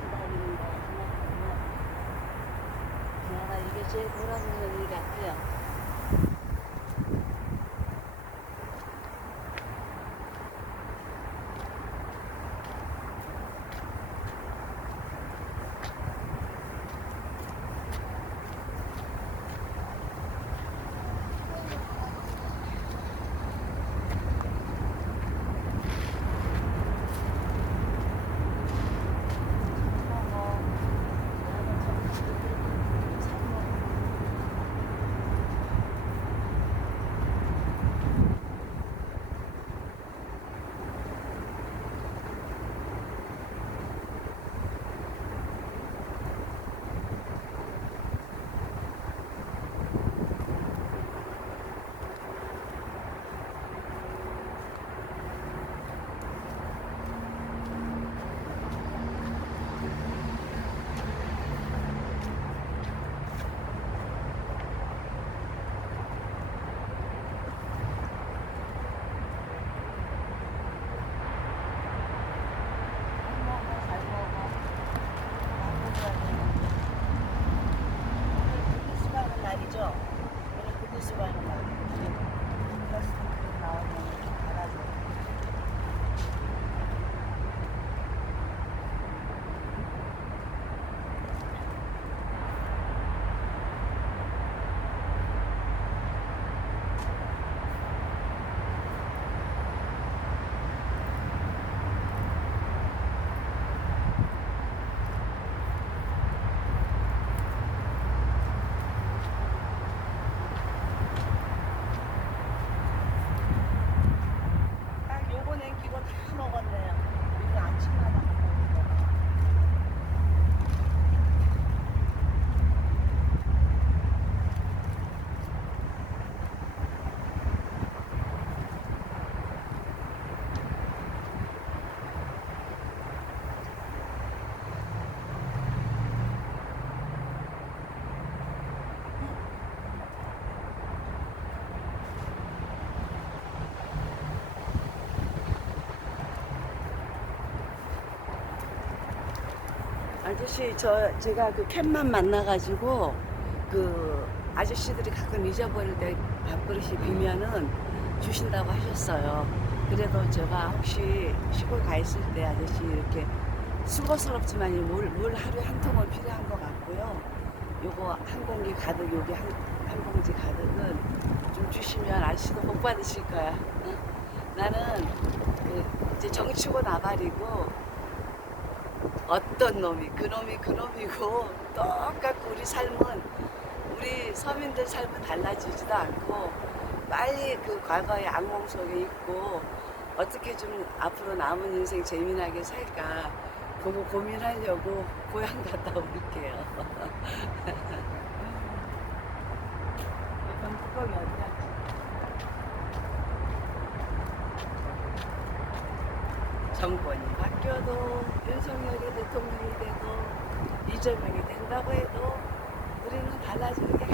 기다리는 거 생각하면 내가 이게 제일 보람있는 일 같아요. 아저씨, 제가 그 캔만 만나가지고 그 아저씨들이 가끔 잊어버릴 때 밥그릇이 비면은 주신다고 하셨어요. 그래도 제가 혹시 시골 가 있을 때 아저씨 이렇게 수고스럽지만 물 하루에 한 통은 필요한 것 같고요. 요거 한 공기 가득, 여기 한 봉지 가득은 좀 주시면 아저씨도 복 받으실 거야. 응? 나는 이제 정치고 나발이고 어떤 놈이 그놈이고 똑같고 우리 서민들 삶은 달라지지도 않고 빨리 그 과거의 악몽 속에 있고 어떻게 좀 앞으로 남은 인생 재미나게 살까 그거 고민하려고 고향 갔다 올게요. 이건 뚜껑이 어디야? 정권이 바뀌어도 윤석열이 대통령이 돼도 이재명이 된다고 해도 우리는 달라지는 게